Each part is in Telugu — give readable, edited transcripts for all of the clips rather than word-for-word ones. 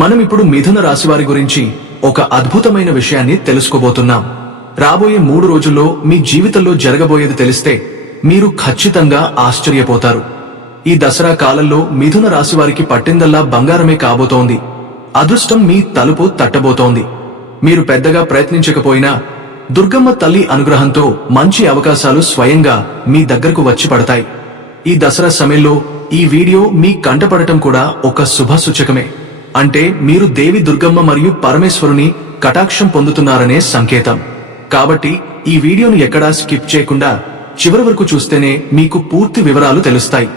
మనం ఇప్పుడు మిథున రాశి వారి గురించి ఒక అద్భుతమైన విషయాన్ని తెలుసుకోబోతున్నాం. రాబోయే 3 రోజుల్లో మీ జీవితంలో జరగబోయేది తెలిస్తే మీరు ఖచ్చితంగా ఆశ్చర్యపోతారు. ఈ దసరా కాలంలో మిథున రాశి వారికి పట్టిందల్లా బంగారమే కాబోతోంది. అదృష్టం మీ తలుపు తట్టబోతోంది. మీరు పెద్దగా ప్రయత్నించకపోయినా దుర్గమ్మ తల్లి అనుగ్రహంతో మంచి అవకాశాలు స్వయంగా మీ దగ్గరకు వచ్చి పడతాయి. ఈ దసరా సమయంలో ఈ వీడియో మీ కంటపడటం కూడా ఒక శుభ సూచకమే. అంటే మీరు దేవి దుర్గమ్మ మరియు పరమేశ్వరుని కటాక్షం పొందుతున్నారనే సంకేతం. కాబట్టి ఈ వీడియోను ఎక్కడా స్కిప్ చేయకుండా చివరి వరకు చూస్తేనే మీకు పూర్తి వివరాలు తెలుస్తాయి.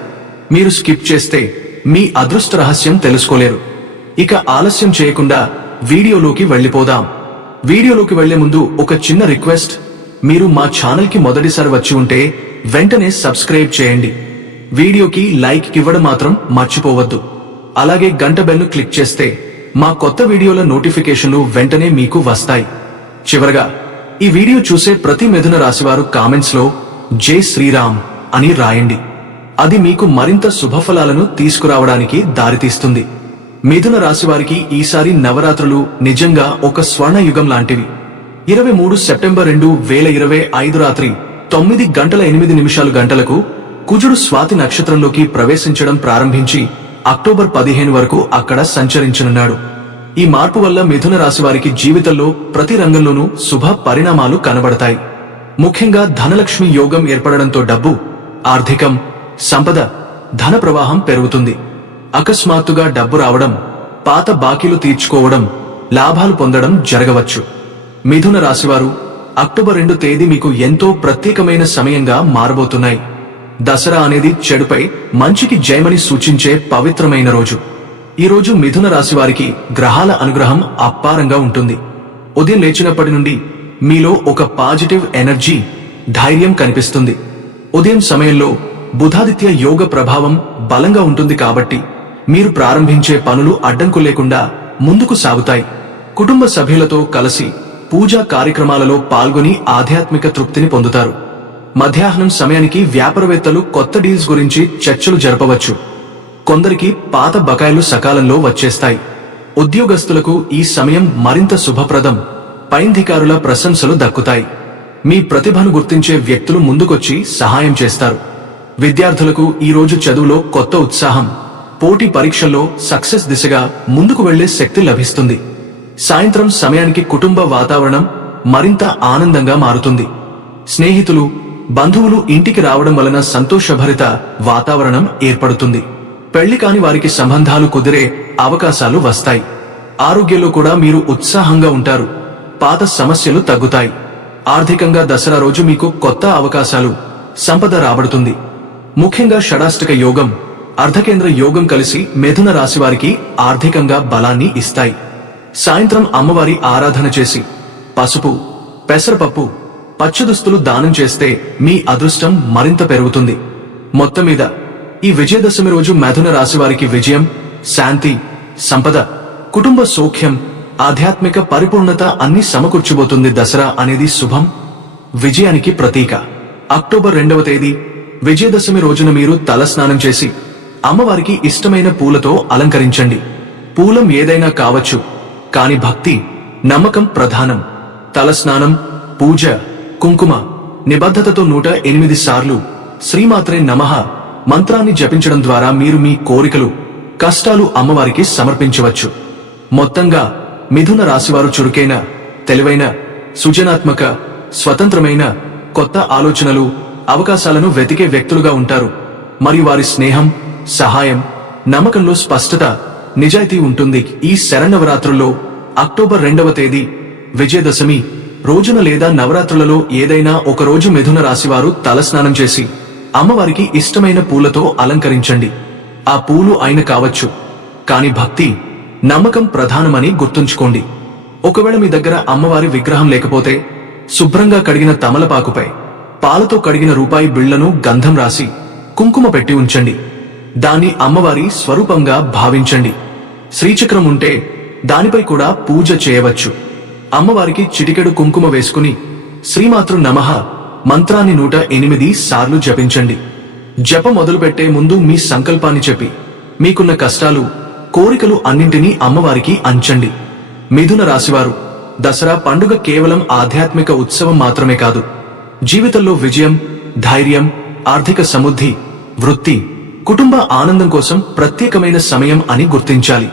మీరు స్కిప్ చేస్తే మీ అదృష్ట రహస్యం తెలుసుకోలేరు. ఇక ఆలస్యం చేయకుండా వీడియోలోకి వెళ్ళిపోదాం. వీడియోలోకి వెళ్లే ముందు ఒక చిన్న రిక్వెస్ట్. మీరు మా ఛానల్ కి మొదటిసారి వచ్చి ఉంటే వెంటనే సబ్స్క్రైబ్ చేయండి. వీడియోకి లైక్ ఇవ్వడం మాత్రం మర్చిపోవద్దు. అలాగే గంట బెల్ను క్లిక్ చేస్తే మా కొత్త వీడియోల నోటిఫికేషన్లు వెంటనే మీకు వస్తాయి. చివరగా ఈ వీడియో చూసే ప్రతి మిథున రాశివారు కామెంట్స్ లో జై శ్రీరామ్ అని రాయండి. అది మీకు మరింత శుభఫలాలను తీసుకురావడానికి దారితీస్తుంది. మిథున రాశివారికి ఈసారి నవరాత్రులు నిజంగా ఒక స్వర్ణ యుగం లాంటివి. 23 సెప్టెంబర్ 2025 రాత్రి 9:08 కుజుడు స్వాతి నక్షత్రంలోకి ప్రవేశించడం ప్రారంభించి అక్టోబర్ 15 వరకు అక్కడ సంచరించనున్నాడు. ఈ మార్పు వల్ల మిథున రాశి వారికి జీవితంలో ప్రతి రంగంలోనూ శుభ పరిణామాలు కనబడతాయి. ముఖ్యంగా ధనలక్ష్మి యోగం ఏర్పడడంతో డబ్బు, ఆర్థికం, సంపద, ధన ప్రవాహం పెరుగుతుంది. అకస్మాత్తుగా డబ్బు రావడం, పాత బాకీలు తీర్చుకోవడం, లాభాలు పొందడం జరగవచ్చు. మిథున రాశివారు అక్టోబర్ 2 తేదీ మీకు ఎంతో ప్రత్యేకమైన సమయంగా మారబోతున్నాయి. దసరా అనేది చెడుపై మంచికి జయమని సూచించే పవిత్రమైన రోజు. ఈ రోజు మిథున రాశి వారికి గ్రహాల అనుగ్రహం అపారంగా ఉంటుంది. ఉదయం లేచినప్పటి నుండి మీలో ఒక పాజిటివ్ ఎనర్జీ, ధైర్యం కనిపిస్తుంది. ఉదయం సమయంలో బుధాదిత్య యోగ ప్రభావం బలంగా ఉంటుంది కాబట్టి మీరు ప్రారంభించే పనులు అడ్డంకు లేకుండా ముందుకు సాగుతాయి. కుటుంబ సభ్యులతో కలిసి పూజా కార్యక్రమాలలో పాల్గొని ఆధ్యాత్మిక తృప్తిని పొందుతారు. మధ్యాహ్నం సమయానికి వ్యాపారవేత్తలు కొత్త డీల్స్ గురించి చర్చలు జరపవచ్చు. కొందరికి పాత బకాయిలు సకాలంలో వచ్చేస్తాయి. ఉద్యోగస్తులకు ఈ సమయం మరింత శుభప్రదం. పైధికారుల ప్రశంసలు దక్కుతాయి. మీ ప్రతిభను గుర్తించే వ్యక్తులు ముందుకొచ్చి సహాయం చేస్తారు. విద్యార్థులకు ఈ రోజు చదువులో కొత్త ఉత్సాహం, పోటీ పరీక్షల్లో సక్సెస్ దిశగా ముందుకు వెళ్లే శక్తి లభిస్తుంది. సాయంత్రం సమయానికి కుటుంబ వాతావరణం మరింత ఆనందంగా మారుతుంది. స్నేహితులు, బంధువులు ఇంటికి రావడం వలన సంతోషభరిత వాతావరణం ఏర్పడుతుంది. పెళ్లి కాని వారికి సంబంధాలు కుదిరే అవకాశాలు వస్తాయి. ఆరోగ్యంలో కూడా మీరు ఉత్సాహంగా ఉంటారు. పాత సమస్యలు తగ్గుతాయి. ఆర్థికంగా దసరా రోజు మీకు కొత్త అవకాశాలు, సంపద రాబడుతుంది. ముఖ్యంగా షడాష్టక యోగం, అర్ధకేంద్ర యోగం కలిసి మిథున రాశివారికి ఆర్థికంగా బలాన్ని ఇస్తాయి. సాయంత్రం అమ్మవారి ఆరాధన చేసి పసుపు, పెసరపప్పు, పచ్చదుస్తులు దానం చేస్తే మీ అదృష్టం మరింత పెరుగుతుంది. మొత్తం మీద ఈ విజయదశమి రోజు మిథున రాశివారికి విజయం, శాంతి, సంపద, కుటుంబ సౌఖ్యం, ఆధ్యాత్మిక పరిపూర్ణత అన్ని సమకూర్చబోతుంది. దసరా అనేది శుభం, విజయానికి ప్రతీక. అక్టోబర్ 2వ తేదీ విజయదశమి రోజున మీరు తలస్నానం చేసి అమ్మవారికి ఇష్టమైన పూలతో అలంకరించండి. పూలం ఏదైనా కావచ్చు, కాని భక్తి, నమ్మకం ప్రధానం. తలస్నానం, పూజ, కుంకుమ, నిబద్ధతతో 108 సార్లు శ్రీమాత్రే నమః మంత్రాన్ని జపించడం ద్వారా మీరు మీ కోరికలు, కష్టాలు అమ్మవారికి సమర్పించవచ్చు. మొత్తంగా మిథున రాశివారు చురుకైన, తెలివైన, సృజనాత్మక, స్వతంత్రమైన, కొత్త ఆలోచనలు, అవకాశాలను వెతికే వ్యక్తులుగా ఉంటారు. మరియు వారి స్నేహం, సహాయం, నమ్మకంలో స్పష్టత, నిజాయితీ ఉంటుంది. ఈ శరన్నవరాత్రుల్లో అక్టోబర్ 2వ తేదీ విజయదశమి రోజున లేదా నవరాత్రులలో ఏదైనా ఒక రోజు మిథున రాశివారు తలస్నానం చేసి అమ్మవారికి ఇష్టమైన పూలతో అలంకరించండి. ఆ పూలు ఆయన కావచ్చు, కాని భక్తి, నమ్మకం ప్రధానమని గుర్తుంచుకోండి. ఒకవేళ మీ దగ్గర అమ్మవారి విగ్రహం లేకపోతే శుభ్రంగా కడిగిన తమలపాకుపై పాలతో కడిగిన రూపాయి బిళ్లను గంధం రాసి కుంకుమ పెట్టి ఉంచండి. దాన్ని అమ్మవారి స్వరూపంగా భావించండి. శ్రీచక్రం ఉంటే దానిపై కూడా పూజ చేయవచ్చు. అమ్మవారికి చిటికెడు కుంకుమ వేసుకుని శ్రీమాతృ నమః మంత్రాన్ని 108 సార్లు జపించండి. జప మొదలుపెట్టే ముందు మీ సంకల్పాన్ని చెప్పి మీకున్న కష్టాలు, కోరికలు అన్నింటినీ అమ్మవారికి అంచండి. మిథున రాశివారు, దసరా పండుగ కేవలం ఆధ్యాత్మిక ఉత్సవం మాత్రమే కాదు, జీవితంలో విజయం, ధైర్యం, ఆర్థిక సమృద్ధి, వృత్తి, కుటుంబ ఆనందం కోసం ప్రత్యేకమైన సమయం అని గుర్తించాలి.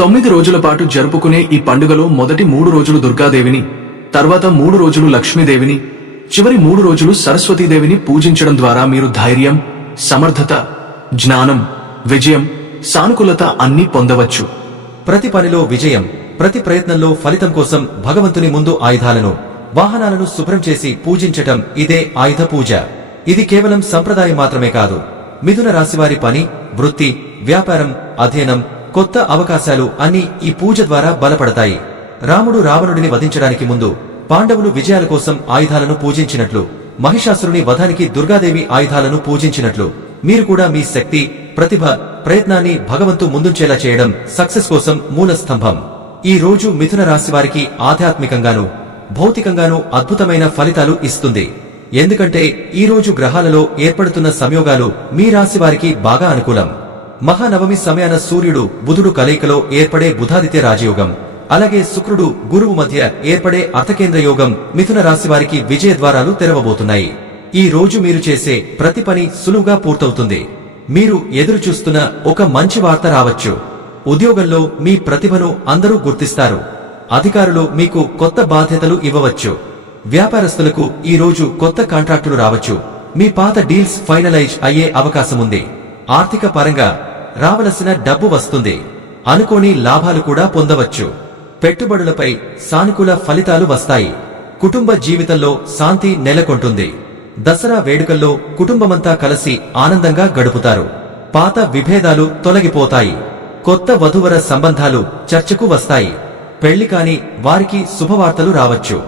9 రోజుల పాటు జరుపుకునే ఈ పండుగలో మొదటి 3 రోజులు దుర్గాదేవిని, తర్వాత 3 రోజులు లక్ష్మీదేవిని, చివరి 3 రోజులు సరస్వతీదేవిని పూజించడం ద్వారా మీరు ధైర్యం, సమర్థత, జ్ఞానం, విజయం, సానుకూలత అన్నీ పొందవచ్చు. ప్రతి పనిలో విజయం, ప్రతి ప్రయత్నంలో ఫలితం కోసం భగవంతుని ముందు ఆయుధాలను, వాహనాలను శుభ్రం చేసి పూజించటం ఇదే ఆయుధ పూజ. ఇది కేవలం సంప్రదాయం మాత్రమే కాదు, మిథున రాశివారి పని, వృత్తి, వ్యాపారం, అధ్యయనం, కొత్త అవకాశాలు అన్నీ ఈ పూజ ద్వారా బలపడతాయి. రాముడు రావణుడిని వధించడానికి ముందు పాండవులు విజయాల కోసం ఆయుధాలను పూజించినట్లు, మహిషాసురుని వధానికి దుర్గాదేవి ఆయుధాలను పూజించినట్లు, మీరు కూడా మీ శక్తి, ప్రతిభ, ప్రయత్నాన్ని భగవంతు ముందుంచేలా చేయడం సక్సెస్ కోసం మూల స్తంభం. ఈ రోజు మిథున రాశివారికి ఆధ్యాత్మికంగానూ భౌతికంగానూ అద్భుతమైన ఫలితాలు ఇస్తుంది. ఎందుకంటే ఈ రోజు గ్రహాలలో ఏర్పడుతున్న సంయోగాలు మీ రాశి వారికి బాగా అనుకూలం. మహానవమి సమయాన సూర్యుడు బుధుడు కలయికలో ఏర్పడే బుధాదిత్య రాజయోగం, అలాగే శుక్రుడు గురువు మధ్య ఏర్పడే అర్థకేంద్ర యోగం మిథున రాశి వారికి విజయ ద్వారాలు తెరవబోతున్నాయి. ఈ రోజు మీరు చేసే ప్రతి పని సులువుగా పూర్తవుతుంది. మీరు ఎదురు చూస్తున్న ఒక మంచి వార్త రావచ్చు. ఉద్యోగంలో మీ ప్రతిభను అందరూ గుర్తిస్తారు. అధికారులు మీకు కొత్త బాధ్యతలు ఇవ్వవచ్చు. వ్యాపారస్తులకు ఈ రోజు కొత్త కాంట్రాక్టులు రావచ్చు. మీ పాత డీల్స్ ఫైనలైజ్ అయ్యే అవకాశముంది. ఆర్థిక పరంగా రావలసిన డబ్బు వస్తుంది. అనుకోని లాభాలు కూడా పొందవచ్చు. పెట్టుబడులపై సానుకూల ఫలితాలు వస్తాయి. కుటుంబ జీవితంలో శాంతి నెలకొంటుంది. దసరా వేడుకల్లో కుటుంబమంతా కలిసి ఆనందంగా గడుపుతారు. పాత విభేదాలు తొలగిపోతాయి. కొత్త వధూవర సంబంధాలు చర్చకు వస్తాయి. పెళ్లి కాని వారికి శుభవార్తలు రావచ్చు.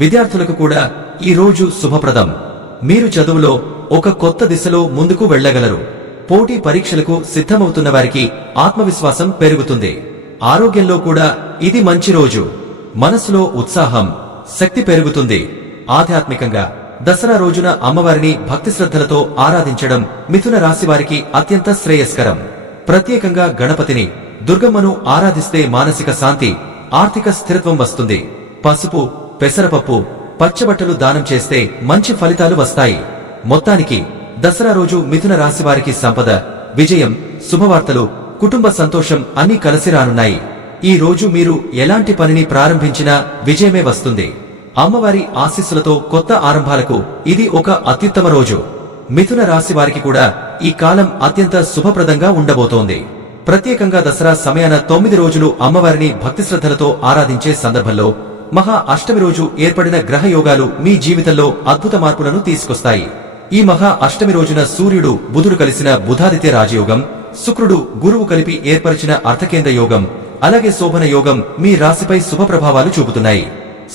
విద్యార్థులకు కూడా ఈ రోజు శుభప్రదం. మీరు చదువులో ఒక కొత్త దిశలో ముందుకు వెళ్లగలరు. పోటీ పరీక్షలకు సిద్ధమవుతున్న వారికి ఆత్మవిశ్వాసం పెరుగుతుంది. ఆరోగ్యంలో కూడా ఇది మంచి రోజు. మనసులో ఉత్సాహం, శక్తి పెరుగుతుంది. ఆధ్యాత్మికంగా దసరా రోజున అమ్మవారిని భక్తి శ్రద్ధలతో ఆరాధించడం మిథున రాశి వారికి అత్యంత శ్రేయస్కరం. ప్రత్యేకంగా గణపతిని, దుర్గమ్మను ఆరాధిస్తే మానసిక శాంతి, ఆర్థిక స్థిరత్వం వస్తుంది. పసుపు, పెసరపప్పు, పచ్చబట్టలు దానం చేస్తే మంచి ఫలితాలు వస్తాయి. మొత్తానికి దసరా రోజు మిథున రాశి వారికి సంపద, విజయం, శుభవార్తలు, కుటుంబ సంతోషం అన్నీ కలిసి రానున్నాయి. ఈ రోజు మీరు ఎలాంటి పనిని ప్రారంభించినా విజయమే వస్తుంది. అమ్మవారి ఆశీస్సులతో కొత్త ఆరంభాలకు ఇది ఒక అత్యుత్తమ రోజు. మిథున రాశి వారికి కూడా ఈ కాలం అత్యంత శుభప్రదంగా ఉండబోతోంది. ప్రత్యేకంగా దసరా సమయాన 9 రోజులు అమ్మవారిని భక్తి శ్రద్ధలతో ఆరాధించే సందర్భంలో మహా అష్టమి రోజు ఏర్పడిన గ్రహ యోగాలు మీ జీవితంలో అద్భుత మార్పులను తీసుకొస్తాయి. ఈ మహా అష్టమి రోజున సూర్యుడు బుధుడు కలిసిన బుధాదిత్య రాజయోగం, శుక్రుడు గురువు కలిపి ఏర్పరిచిన అర్థకేంద్ర యోగం, అలాగే శోభన యోగం మీ రాశిపై శుభ ప్రభావాలు చూపుతున్నాయి.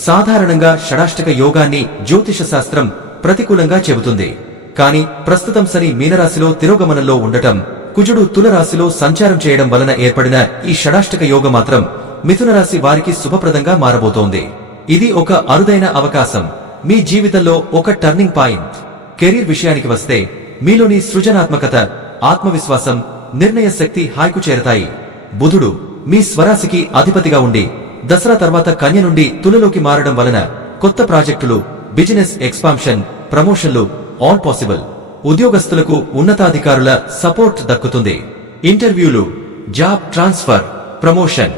సాధారణంగా షడాష్టక యోగాన్ని జ్యోతిష శాస్త్రం ప్రతికూలంగా చెబుతుంది. కాని ప్రస్తుతం శని మీనరాశిలో తిరోగమనంలో ఉండటం, కుజుడు తులరాశిలో సంచారం చేయడం వలన ఏర్పడిన ఈ షడాష్టక యోగం మాత్రం మిథున రాశి వారికి శుభప్రదంగా మారబోతోంది. ఇది ఒక అరుదైన అవకాశం, మీ జీవితంలో ఒక టర్నింగ్ పాయింట్. కెరీర్ విషయానికి వస్తే మీలోని సృజనాత్మకత, ఆత్మవిశ్వాసం, నిర్ణయ శక్తి హాయికు చేరతాయి. బుధుడు మీ స్వరాశికి అధిపతిగా ఉండి దసరా తర్వాత కన్య నుండి తులలోకి మారడం వలన కొత్త ప్రాజెక్టులు, బిజినెస్ ఎక్స్పాన్షన్, ప్రమోషన్లు ఆల్ పాసిబుల్. ఉద్యోగస్తులకు ఉన్నతాధికారుల సపోర్ట్ దక్కుతుంది. ఇంటర్వ్యూలు, జాబ్ ట్రాన్స్ఫర్, ప్రమోషన్.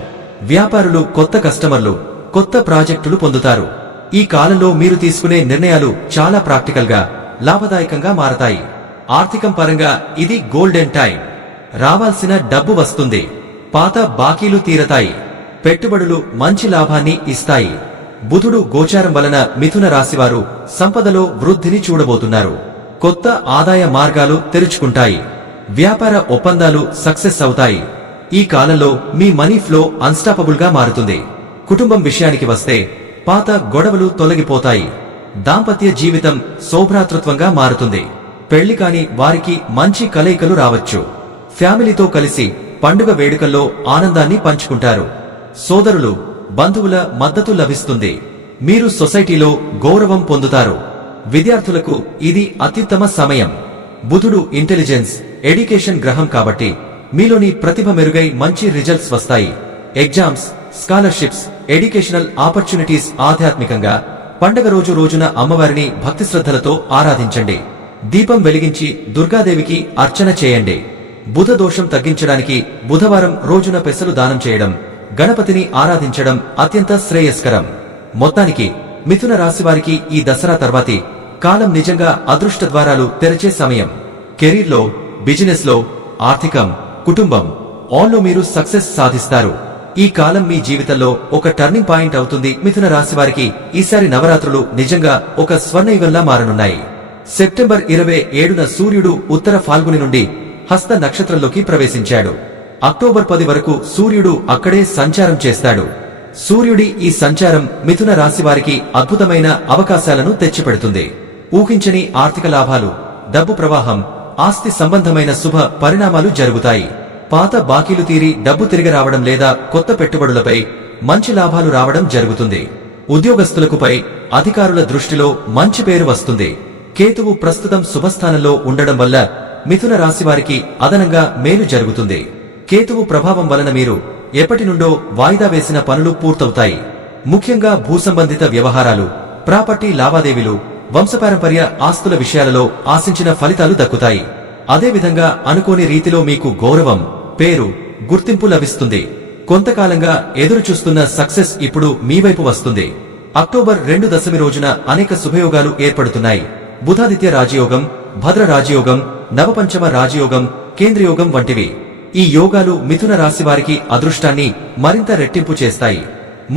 వ్యాపారులు కొత్త కస్టమర్లు, కొత్త ప్రాజెక్టులు పొందుతారు. ఈ కాలంలో మీరు తీసుకునే నిర్ణయాలు చాలా ప్రాక్టికల్ గా, లాభదాయకంగా మారతాయి. ఆర్థికం పరంగా ఇది గోల్డెన్ టైం. రావాల్సిన డబ్బు వస్తుంది. పాత బాకీలు తీరతాయి. పెట్టుబడులు మంచి లాభాన్ని ఇస్తాయి. బుధుడు గోచారం వలన మిథున రాశివారు సంపదలో వృద్ధిని చూడబోతున్నారు. కొత్త ఆదాయ మార్గాలు తెరుచుకుంటాయి. వ్యాపార ఒప్పందాలు సక్సెస్ అవుతాయి. ఈ కాలంలో మీ మనీ ఫ్లో అన్స్టాపబుల్ గా మారుతుంది. కుటుంబం విషయానికి వస్తే పాత గొడవలు తొలగిపోతాయి. దాంపత్య జీవితం శోభ్రాతృత్వంగా మారుతుంది. పెళ్లి కాని వారికి మంచి కలయికలు రావచ్చు. ఫ్యామిలీతో కలిసి పండుగ వేడుకల్లో ఆనందాన్ని పంచుకుంటారు. సోదరులు, బంధువుల మద్దతు లభిస్తుంది. మీరు సొసైటీలో గౌరవం పొందుతారు. విద్యార్థులకు ఇది అత్యుత్తమ సమయం. బుధుడు ఇంటెలిజెన్స్, ఎడ్యుకేషన్ గ్రహం కాబట్టి మీలోని ప్రతిభ మెరుగై మంచి రిజల్ట్స్ వస్తాయి. Exams, scholarships, educational opportunities. ఆధ్యాత్మికంగా పండగ రోజున అమ్మవారిని భక్తి శ్రద్ధలతో ఆరాధించండి. దీపం వెలిగించి దుర్గాదేవికి అర్చన చేయండి. బుధ దోషం తగ్గించడానికి బుధవారం రోజున పెసలు దానం చేయడం, గణపతిని ఆరాధించడం అత్యంత శ్రేయస్కరం. మొత్తానికి మిథున రాశివారికి ఈ దసరా తర్వాతి కాలం నిజంగా అదృష్ట ద్వారాలు తెరచే సమయం. కెరీర్లో, బిజినెస్ లో, ఆర్థికం, కుటుంబం ఆల్లో మీరు సక్సెస్ సాధిస్తారు. ఈ కాలం మీ జీవితంలో ఒక టర్నింగ్ పాయింట్ అవుతుంది. మిథున రాశివారికి ఈసారి నవరాత్రులు నిజంగా ఒక స్వర్ణయుగంలా మారనున్నాయి. సెప్టెంబర్ 27న సూర్యుడు ఉత్తర ఫాల్గుని నుండి హస్త నక్షత్రంలోకి ప్రవేశించాడు. అక్టోబర్ 10 వరకు సూర్యుడు అక్కడే సంచారం చేస్తాడు. సూర్యుడి ఈ సంచారం మిథున రాశివారికి అద్భుతమైన అవకాశాలను తెచ్చిపెడుతుంది. ఊహించని ఆర్థిక లాభాలు, డబ్బు ప్రవాహం, ఆస్తి సంబంధమైన శుభ పరిణామాలు జరుగుతాయి. పాత బాకీలు తీరి డబ్బు తిరిగి రావడం లేదా కొత్త పెట్టుబడులపై మంచి లాభాలు రావడం జరుగుతుంది. ఉద్యోగస్తులకు పై అధికారుల దృష్టిలో మంచి పేరు వస్తుంది. కేతువు ప్రస్తుతం శుభస్థానంలో ఉండడం వల్ల మిథున రాశివారికి అదనంగా మేలు జరుగుతుంది. కేతువు ప్రభావం వలన మీరు ఎప్పటి నుండో వాయిదా వేసిన పనులు పూర్తవుతాయి. ముఖ్యంగా భూసంబంధిత వ్యవహారాలు, ప్రాపర్టీ లావాదేవీలు, వంశపారంపర్య ఆస్తుల విషయాలలో ఆశించిన ఫలితాలు దక్కుతాయి. అదేవిధంగా అనుకోని రీతిలో మీకు గౌరవం, పేరు, గుర్తింపు లభిస్తుంది. కొంతకాలంగా ఎదురుచూస్తున్న సక్సెస్ ఇప్పుడు మీ వైపు వస్తుంది. అక్టోబర్ 2 దశమి రోజున అనేక శుభయోగాలు ఏర్పడుతున్నాయి. బుధాదిత్య రాజయోగం, భద్ర రాజయోగం, నవపంచమ రాజయోగం, కేంద్రయోగం వంటివి. ఈ యోగాలు మిథున రాశివారికి అదృష్టాన్ని మరింత రెట్టింపు చేస్తాయి.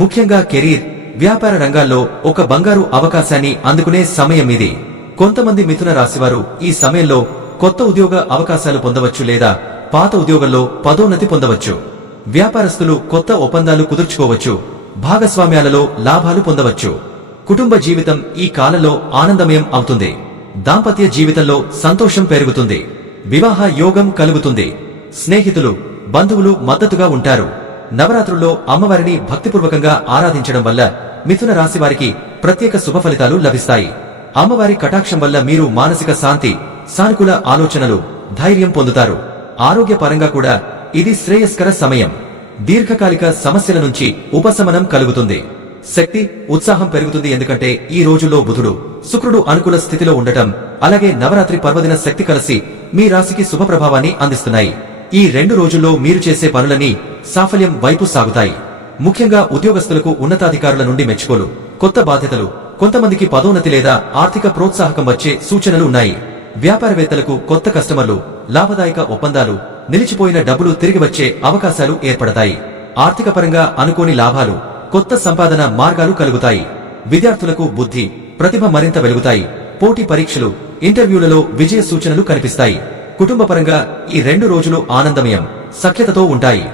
ముఖ్యంగా కెరీర్, వ్యాపార రంగాల్లో ఒక బంగారు అవకాశాన్ని అందుకునే సమయం ఇది. కొంతమంది మిథున రాశివారు ఈ సమయంలో కొత్త ఉద్యోగ అవకాశాలు పొందవచ్చు లేదా పాత ఉద్యోగంలో పదోన్నతి పొందవచ్చు. వ్యాపారస్తులు కొత్త ఒప్పందాలు కుదుర్చుకోవచ్చు. భాగస్వామ్యాలలో లాభాలు పొందవచ్చు. కుటుంబ జీవితం ఈ కాలంలో ఆనందమయం అవుతుంది. దాంపత్య జీవితంలో సంతోషం పెరుగుతుంది. వివాహ యోగం కలుగుతుంది. స్నేహితులు, బంధువులు మద్దతుగా ఉంటారు. నవరాత్రుల్లో అమ్మవారిని భక్తిపూర్వకంగా ఆరాధించడం వల్ల మిథున రాశివారికి ప్రత్యేక శుభ ఫలితాలు లభిస్తాయి. అమ్మవారి కటాక్షం వల్ల మీరు మానసిక శాంతి, సానుకూల ఆలోచనలు, ధైర్యం పొందుతారు. ఆరోగ్యపరంగా కూడా ఇది శ్రేయస్కర సమయం. దీర్ఘకాలిక సమస్యల నుంచి ఉపశమనం కలుగుతుంది. శక్తి, ఉత్సాహం పెరుగుతుంది. ఎందుకంటే ఈ రోజుల్లో బుధుడు, శుక్రుడు అనుకూల స్థితిలో ఉండటం, అలాగే నవరాత్రి పర్వదిన శక్తి కలిసి మీ రాశికి శుభ ప్రభావాన్ని అందిస్తున్నాయి. ఈ 2 రోజుల్లో మీరు చేసే పనులన్నీ సాఫల్యం వైపు సాగుతాయి. ముఖ్యంగా ఉద్యోగస్తులకు ఉన్నతాధికారుల నుండి మెచ్చుకోలు, కొత్త బాధ్యతలు, కొంతమందికి పదోన్నతి లేదా ఆర్థిక ప్రోత్సాహకం వచ్చే సూచనలు ఉన్నాయి. వ్యాపారవేత్తలకు కొత్త కస్టమర్లు, లాభదాయక ఒప్పందాలు, నిలిచిపోయిన డబ్బులు తిరిగి వచ్చే అవకాశాలు ఏర్పడతాయి. ఆర్థిక పరంగా అనుకోని లాభాలు, కొత్త సంపాదన మార్గాలు కలుగుతాయి. విద్యార్థులకు బుద్ధి, ప్రతిభ మరింత వెలుగుతాయి. పోటీ పరీక్షలు, ఇంటర్వ్యూలలో విజయ సూచనలు కనిపిస్తాయి. కుటుంబపరంగా ఈ 2 రోజులు ఆనందమయం, సఖ్యతతో ఉంటాయి.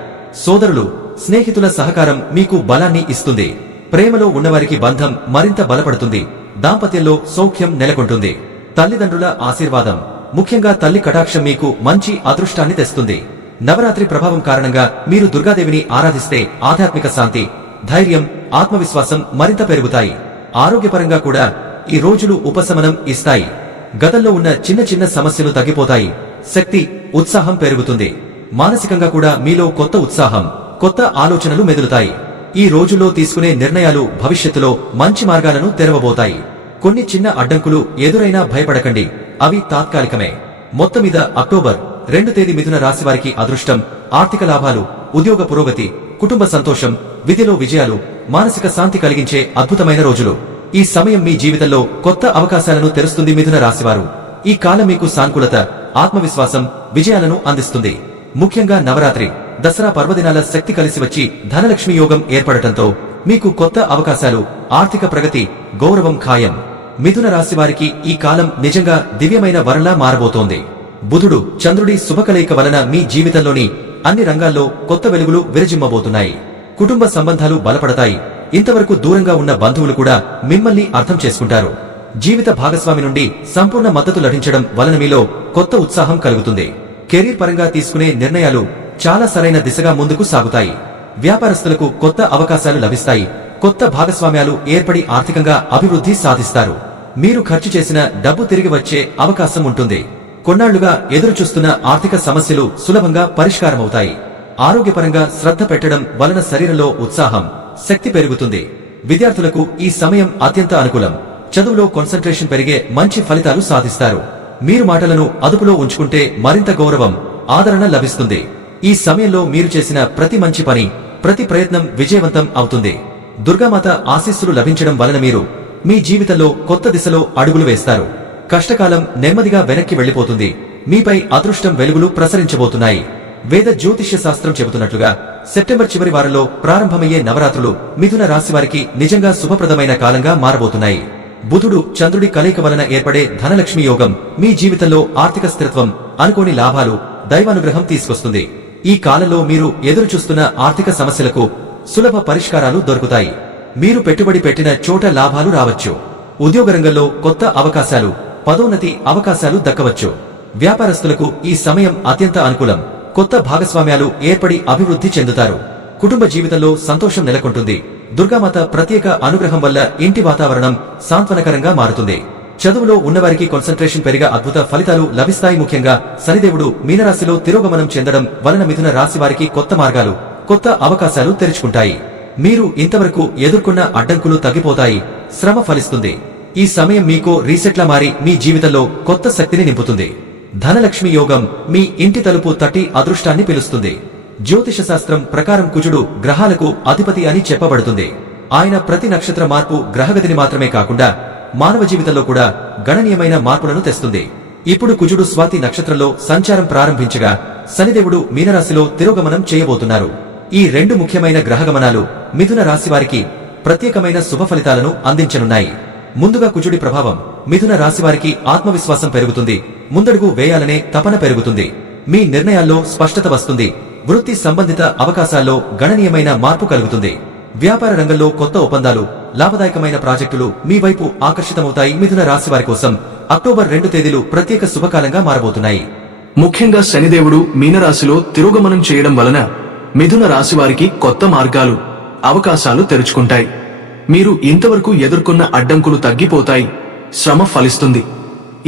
సోదరులు, స్నేహితుల సహకారం మీకు బలాన్ని ఇస్తుంది. ప్రేమలో ఉన్నవారికి బంధం మరింత బలపడుతుంది. దాంపత్యంలో సౌఖ్యం నెలకొంటుంది. తల్లిదండ్రుల ఆశీర్వాదం, ముఖ్యంగా తల్లి కటాక్షం మీకు మంచి అదృష్టాన్ని తెస్తుంది. నవరాత్రి ప్రభావం కారణంగా మీరు దుర్గాదేవిని ఆరాధిస్తే ఆధ్యాత్మిక శాంతి, ధైర్యం, ఆత్మవిశ్వాసం మరింత పెరుగుతాయి. ఆరోగ్యపరంగా కూడా ఈ రోజులు ఉపశమనం ఇస్తాయి. గతంలో ఉన్న చిన్న చిన్న సమస్యలు తగ్గిపోతాయి. శక్తి, ఉత్సాహం పెరుగుతుంది. మానసికంగా కూడా మీలో కొత్త ఉత్సాహం, కొత్త ఆలోచనలు మెదులుతాయి. ఈ రోజుల్లో తీసుకునే నిర్ణయాలు భవిష్యత్తులో మంచి మార్గాలను తెరవబోతాయి. కొన్ని చిన్న అడ్డంకులు ఎదురైనా భయపడకండి, అవి తాత్కాలికమే. మొత్తమీద అక్టోబర్ 2 తేదీ మిథున రాశివారికి అదృష్టం, ఆర్థిక లాభాలు, ఉద్యోగ పురోగతి, కుటుంబ సంతోషం, విధిలో విజయాలు, మానసిక శాంతి కలిగించే అద్భుతమైన రోజులు. ఈ సమయం మీ జీవితంలో కొత్త అవకాశాలను తెరుస్తుంది. మిథున రాశివారు, ఈ కాలం మీకు సానుకూలత, ఆత్మవిశ్వాసం, విజయాలను అందిస్తుంది. ముఖ్యంగా నవరాత్రి, దసరా పర్వదినాల శక్తి కలిసి వచ్చి ధనలక్ష్మి యోగం ఏర్పడటంతో మీకు కొత్త అవకాశాలు, ఆర్థిక ప్రగతి, గౌరవం ఖాయం. మిథున రాశివారికి ఈ కాలం నిజంగా దివ్యమైన వరంలా మారబోతోంది. బుధుడు, చంద్రుడి శుభకలయిక వలన మీ జీవితంలోని అన్ని రంగాల్లో కొత్త వెలుగులు విరజిమ్మబోతున్నాయి. కుటుంబ సంబంధాలు బలపడతాయి. ఇంతవరకు దూరంగా ఉన్న బంధువులు కూడా మిమ్మల్ని అర్థం చేసుకుంటారు. జీవిత భాగస్వామి నుండి సంపూర్ణ మద్దతు లభించడం వలన మీలో కొత్త ఉత్సాహం కలుగుతుంది. కెరీర్ పరంగా తీసుకునే నిర్ణయాలు చాలా సరైన దిశగా ముందుకు సాగుతాయి. వ్యాపారస్తులకు కొత్త అవకాశాలు లభిస్తాయి. కొత్త భాగస్వామ్యాలు ఏర్పడి ఆర్థికంగా అభివృద్ధి సాధిస్తారు. మీరు ఖర్చు చేసిన డబ్బు తిరిగి వచ్చే అవకాశం ఉంటుంది. కొన్నాళ్లుగా ఎదురుచూస్తున్న ఆర్థిక సమస్యలు సులభంగా పరిష్కారమవుతాయి. ఆరోగ్యపరంగా శ్రద్ధ పెట్టడం వలన శరీరంలో ఉత్సాహం, శక్తి పెరుగుతుంది. విద్యార్థులకు ఈ సమయం అత్యంత అనుకూలం. చదువులో కాన్సంట్రేషన్ పెరిగే మంచి ఫలితాలు సాధిస్తారు. మీరు మాటలను అదుపులో ఉంచుకుంటే మరింత గౌరవం, ఆదరణ లభిస్తుంది. ఈ సమయంలో మీరు చేసిన ప్రతి మంచి పని, ప్రతి ప్రయత్నం విజయవంతం అవుతుంది. దుర్గామాత ఆశీస్సులు లభించడం వలన మీరు మీ జీవితంలో కొత్త దిశలో అడుగులు వేస్తారు. కష్టకాలం నెమ్మదిగా వెనక్కి వెళ్లిపోతుంది. మీపై అదృష్టం వెలుగులు ప్రసరించబోతున్నాయి. వేద జ్యోతిష్య శాస్త్రం చెబుతున్నట్లుగా సెప్టెంబర్ చివరి వారంలో ప్రారంభమయ్యే నవరాత్రులు మిథున రాశి వారికి నిజంగా శుభప్రదమైన కాలంగా మారబోతున్నాయి. బుధుడు చంద్రుడి కలయిక వలన ఏర్పడే ధనలక్ష్మి యోగం మీ జీవితంలో ఆర్థిక స్థిరత్వం, అనుకోని లాభాలు, దైవానుగ్రహం తీసుకొస్తుంది. ఈ కాలంలో మీరు ఎదురుచూస్తున్న ఆర్థిక సమస్యలకు సులభ పరిష్కారాలు దొరుకుతాయి. మీరు పెట్టుబడి పెట్టిన చోట లాభాలు రావచ్చు. ఉద్యోగ రంగంలో కొత్త అవకాశాలు, పదోన్నతి అవకాశాలు దక్కవచ్చు. వ్యాపారస్తులకు ఈ సమయం అత్యంత అనుకూలం. కొత్త భాగస్వామ్యాలు ఏర్పడి అభివృద్ధి చెందుతారు. కుటుంబ జీవితంలో సంతోషం నెలకొంటుంది. దుర్గామాత ప్రత్యేక అనుగ్రహం వల్ల ఇంటి వాతావరణం సాంత్వనకరంగా మారుతుంది. చదువులో ఉన్నవారికి కాన్సంట్రేషన్ పెరిగా అద్భుత ఫలితాలు లభిస్తాయి. ముఖ్యంగా శనిదేవుడు మీనరాశిలో తిరోగమనం చెందడం వలన మిథున రాశి వారికి కొత్త మార్గాలు, కొత్త అవకాశాలు తెరుచుకుంటాయి. మీరు ఇంతవరకు ఎదుర్కొన్న అడ్డంకులు తగ్గిపోతాయి. శ్రమ ఫలిస్తుంది. ఈ సమయం మీకు రీసెట్లా మారి మీ జీవితంలో కొత్త శక్తిని నింపుతుంది. ధనలక్ష్మి యోగం మీ ఇంటి తలుపు తట్టి అదృష్టాన్ని పిలుస్తుంది. జ్యోతిష శాస్త్రం ప్రకారం కుజుడు గ్రహాలకు అధిపతి అని చెప్పబడుతుంది. ఆయన ప్రతి నక్షత్ర మార్పు గ్రహగతిని మాత్రమే కాకుండా మానవ జీవితంలో కూడా గణనీయమైన మార్పులను తెస్తుంది. ఇప్పుడు కుజుడు స్వాతి నక్షత్రంలో సంచారం ప్రారంభించగా శనిదేవుడు మీనరాశిలో తిరోగమనం చేయబోతున్నారు. ఈ రెండు ముఖ్యమైన గ్రహగమనాలు మిథున రాశి వారికి ప్రత్యేకమైన శుభ ఫలితాలను అందించనున్నాయి. ముందుగా కుజుడి ప్రభావం మిథున రాశి వారికి ఆత్మవిశ్వాసం పెరుగుతుంది. ముందడుగు వేయాలనే తపన పెరుగుతుంది. మీ నిర్ణయాల్లో స్పష్టత వస్తుంది. వృత్తి సంబంధిత అవకాశాల్లో గణనీయమైన మార్పు కలుగుతుంది. వ్యాపార రంగంలో కొత్త ఒప్పందాలు, లాభదాయకమైన ప్రాజెక్టులు మీ వైపు ఆకర్షితమవుతాయి. మిథున రాశి వారి కోసం అక్టోబర్ 2 తేదీలు ప్రత్యేక శుభకాలంగా మారబోతున్నాయి. ముఖ్యంగా శనిదేవుడు మీనరాశిలో తిరోగమనం చేయడం వలన మిథున రాశి వారికి కొత్త మార్గాలు, అవకాశాలు తెరుచుకుంటాయి. మీరు ఇంతవరకు ఎదుర్కొన్న అడ్డంకులు తగ్గిపోతాయి. శ్రమ ఫలిస్తుంది.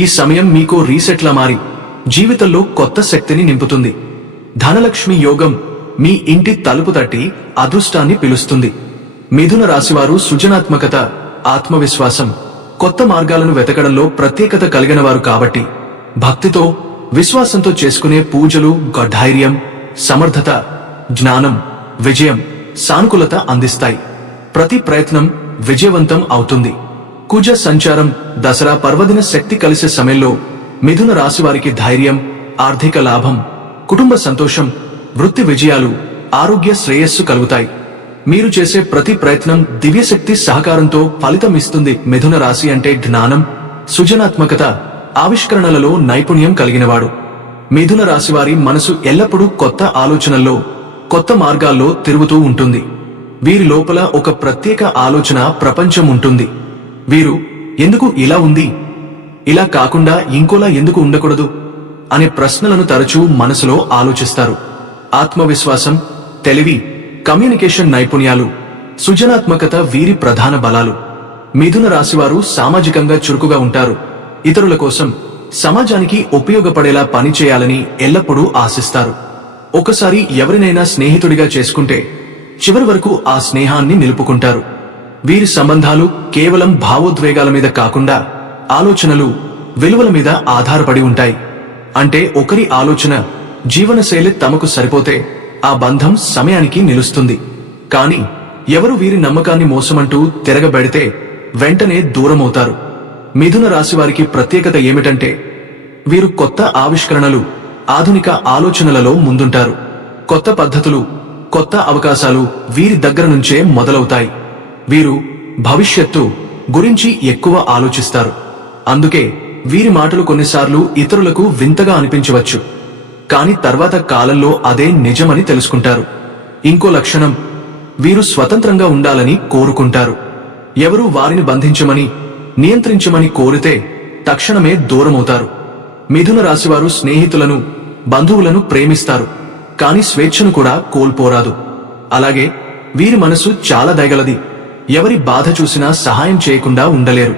ఈ సమయం మీకు రీసెట్లా మారి జీవితంలో కొత్త శక్తిని నింపుతుంది. ధనలక్ష్మి యోగం మీ ఇంటి తలుపు తట్టి అదృష్టాన్ని పిలుస్తుంది. మిథున రాశివారు సృజనాత్మకత, ఆత్మవిశ్వాసం, కొత్త మార్గాలను వెతకడంలో ప్రత్యేకత కలిగినవారు కాబట్టి భక్తితో, విశ్వాసంతో చేసుకునే పూజలు ధైర్యం, సమర్థత, జ్ఞానం, విజయం, సానుకూలత అందిస్తాయి. ప్రతి ప్రయత్నం విజయవంతం అవుతుంది. కుజ సంచారం, దసరా పర్వదిన శక్తి కలిసే సమయంలో మిథున రాశివారికి ధైర్యం, ఆర్థిక లాభం, కుటుంబ సంతోషం, వృత్తి విజయాలు, ఆరోగ్య శ్రేయస్సు కలుగుతాయి. మీరు చేసే ప్రతి ప్రయత్నం దివ్యశక్తి సహకారంతో ఫలితం ఇస్తుంది. మిథున రాశి అంటే జ్ఞానం, సృజనాత్మకత, ఆవిష్కరణలలో నైపుణ్యం కలిగినవాడు. మిథున రాశివారి మనసు ఎల్లప్పుడూ కొత్త ఆలోచనల్లో, కొత్త మార్గాల్లో తిరుగుతూ ఉంటుంది. వీరి లోపల ఒక ప్రత్యేక ఆలోచన ప్రపంచం ఉంటుంది. వీరు ఎందుకు ఇలా ఉంది, ఇలా కాకుండా ఇంకోలా ఎందుకు ఉండకూడదు అనే ప్రశ్నలను తరచూ మనసులో ఆలోచిస్తారు. ఆత్మవిశ్వాసం, తెలివి, కమ్యూనికేషన్ నైపుణ్యాలు, సృజనాత్మకత వీరి ప్రధాన బలాలు. మిథున రాశివారు సామాజికంగా చురుకుగా ఉంటారు. ఇతరుల కోసం, సమాజానికి ఉపయోగపడేలా పనిచేయాలని ఎల్లప్పుడూ ఆశిస్తారు. ఒకసారి ఎవరినైనా స్నేహితుడిగా చేసుకుంటే చివరి వరకు ఆ స్నేహాన్ని నిలుపుకుంటారు. వీరి సంబంధాలు కేవలం భావోద్వేగాల మీద కాకుండా ఆలోచనలు, విలువల మీద ఆధారపడి ఉంటాయి. అంటే ఒకరి ఆలోచన, జీవనశైలి తమకు సరిపోతే ఆ బంధం సమయానికి నిలుస్తుంది. కాని ఎవరు వీరి నమ్మకాన్ని మోసమంటూ తిరగబెడితే వెంటనే దూరమవుతారు. మిథున రాశివారికి ప్రత్యేకత ఏమిటంటే వీరు కొత్త ఆవిష్కరణలు, ఆధునిక ఆలోచనలలో ముందుంటారు. కొత్త పద్ధతులు, కొత్త అవకాశాలు వీరి దగ్గర నుంచే మొదలవుతాయి. వీరు భవిష్యత్తు గురించి ఎక్కువ ఆలోచిస్తారు. అందుకే వీరి మాటలు కొన్నిసార్లు ఇతరులకు వింతగా అనిపించవచ్చు. కాని తర్వాత కాలంలో అదే నిజమని తెలుసుకుంటారు. ఇంకో లక్షణం, వీరు స్వతంత్రంగా ఉండాలని కోరుకుంటారు. ఎవరు వారిని బంధించమని, నియంత్రించమని కోరితే తక్షణమే దూరమవుతారు. మిథున రాశివారు స్నేహితులను, బంధువులను ప్రేమిస్తారు. కాని స్వేచ్ఛను కూడా కోల్పోరాదు. అలాగే వీరి మనసు చాలా దయగలది. ఎవరి బాధ చూసినా సహాయం చేయకుండా ఉండలేరు.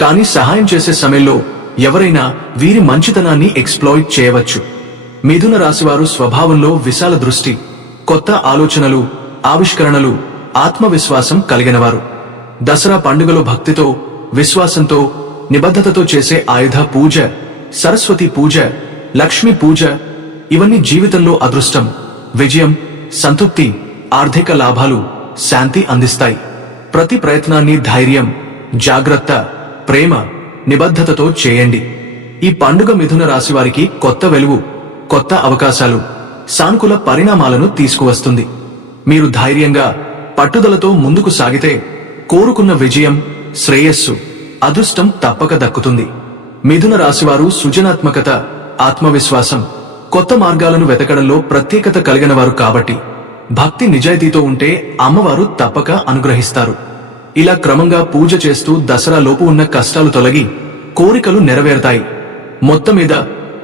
కాని సహాయం చేసే సమయంలో ఎవరైనా వీరి మంచితనాన్ని ఎక్స్‌ప్లాయిట్ చేయవచ్చు. మిథున రాశివారు స్వభావంలో విశాల దృష్టి, కొత్త ఆలోచనలు, ఆవిష్కరణలు, ఆత్మవిశ్వాసం కలిగినవారు. దసరా పండుగలో భక్తితో, విశ్వాసంతో, నిబద్ధతతో చేసే ఆయుధ పూజ, సరస్వతి పూజ, లక్ష్మీ పూజ ఇవన్నీ జీవితంలో అదృష్టం, విజయం, సంతృప్తి, ఆర్థిక లాభాలు, శాంతి అందిస్తాయి. ప్రతి ప్రయత్నాన్ని ధైర్యం, జాగ్రత్త, ప్రేమ, నిబద్ధతతో చేయండి. ఈ పండుగ మిథున రాశివారికి కొత్త వెలుగు, కొత్త అవకాశాలు, సానుకూల పరిణామాలను తీసుకువస్తుంది. మీరు ధైర్యంగా, పట్టుదలతో ముందుకు సాగితే కోరుకున్న విజయం, శ్రేయస్సు, అదృష్టం తప్పక దక్కుతుంది. మిథున రాశివారు సృజనాత్మకత, ఆత్మవిశ్వాసం, కొత్త మార్గాలను వెతకడంలో ప్రత్యేకత కలిగినవారు కాబట్టి భక్తి నిజాయితీతో ఉంటే అమ్మవారు తప్పక అనుగ్రహిస్తారు. ఇలా క్రమంగా పూజ చేస్తూ దసరా లోపు ఉన్న కష్టాలు తొలగి కోరికలు నెరవేరుతాయి. మొత్తం మీద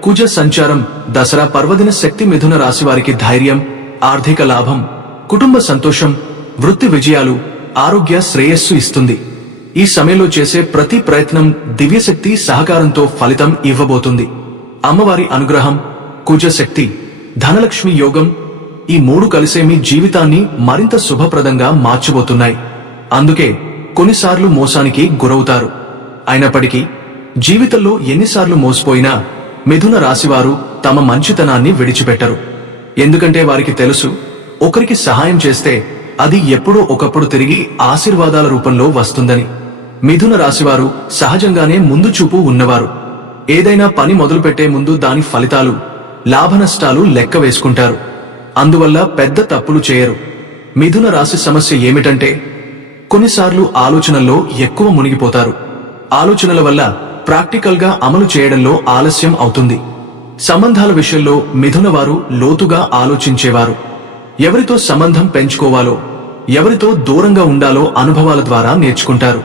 కుజ సంచారం దసరా పర్వదిన శక్తి మిథున రాశివారికి ధైర్యం, ఆర్థిక లాభం, కుటుంబ సంతోషం, వృత్తి విజయాలు, ఆరోగ్య శ్రేయస్సు ఇస్తుంది. ఈ సమయంలో చేసే ప్రతి ప్రయత్నం దివ్యశక్తి సహకారంతో ఫలితం ఇవ్వబోతుంది. అమ్మవారి అనుగ్రహం, కుజశక్తి, ధనలక్ష్మి యోగం ఈ మూడు కలిసే మీ జీవితాన్ని మరింత శుభప్రదంగా మార్చబోతున్నాయి. అందుకే కొన్నిసార్లు మోసానికి గురవుతారు. అయినప్పటికీ జీవితంలో ఎన్నిసార్లు మోసపోయినా మిథున రాశివారు తమ మంచితనాన్ని విడిచిపెట్టరు. ఎందుకంటే వారికి తెలుసు, ఒకరికి సహాయం చేస్తే అది ఎప్పుడో ఒకప్పుడు తిరిగి ఆశీర్వాదాల రూపంలో వస్తుందని. మిథున రాశివారు సహజంగానే ముందు చూపు ఉన్నవారు. ఏదైనా పని మొదలుపెట్టే ముందు దాని ఫలితాలు, లాభనష్టాలు లెక్క వేసుకుంటారు. అందువల్ల పెద్ద తప్పులు చేయరు. మిథున రాశి సమస్య ఏమిటంటే కొన్నిసార్లు ఆలోచనల్లో ఎక్కువ మునిగిపోతారు. ఆలోచనల వల్ల ప్రాక్టికల్ గా అమలు చేయడంలో ఆలస్యం అవుతుంది. సంబంధాల విషయంలో మిథున వారు లోతుగా ఆలోచించేవారు. ఎవరితో సంబంధం పెంచుకోవాలో, ఎవరితో దూరంగా ఉండాలో అనుభవాల ద్వారా నేర్చుకుంటారు.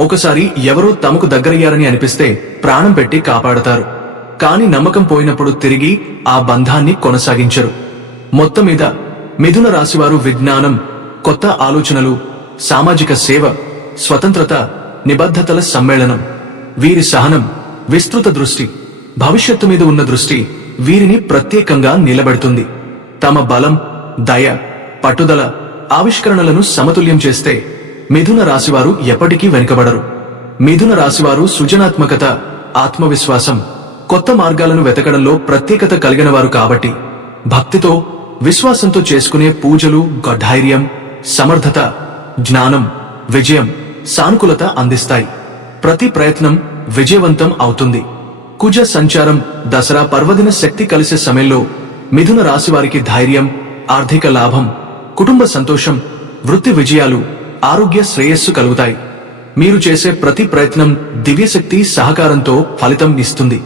ఒకసారి ఎవరో తమకు దగ్గరయ్యారని అనిపిస్తే ప్రాణం పెట్టి కాపాడతారు. కాని నమ్మకం పోయినప్పుడు తిరిగి ఆ బంధాన్ని కొనసాగించరు. మొత్తం మీద మిథున రాశివారు విజ్ఞానం, కొత్త ఆలోచనలు, సామాజిక సేవ, స్వతంత్రత, నిబద్ధతల సమ్మేళనం. వీరి సహనం, విస్తృత దృష్టి, భవిష్యత్తు మీద ఉన్న దృష్టి వీరిని ప్రత్యేకంగా నిలబెడుతుంది. తమ బలం, దయ, పట్టుదల, ఆవిష్కరణలను సమతుల్యం చేస్తే మిథున రాశివారు ఎప్పటికీ వెనుకబడరు. మిథున రాశివారు సృజనాత్మకత, ఆత్మవిశ్వాసం, కొత్త మార్గాలను వెతకడంలో ప్రత్యేకత కలిగినవారు కాబట్టి భక్తితో, విశ్వాసంతో చేసుకునే పూజలు ధైర్యం, సమర్థత, జ్ఞానం, విజయం, సానుకూలత అందిస్తాయి. ప్రతి ప్రయత్నం విజయవంతం అవుతుంది. కుజ సంచారం దసరా పర్వదిన శక్తి కలిసే సమయంలో మిథున రాశివారికి ధైర్యం, ఆర్థిక లాభం, కుటుంబ సంతోషం, వృత్తి విజయాలు, ఆరోగ్య శ్రేయస్సు కలుగుతాయి. మీరు చేసే ప్రతి ప్రయత్నం దివ్యశక్తి సహకారంతో ఫలితం ఇస్తుంది.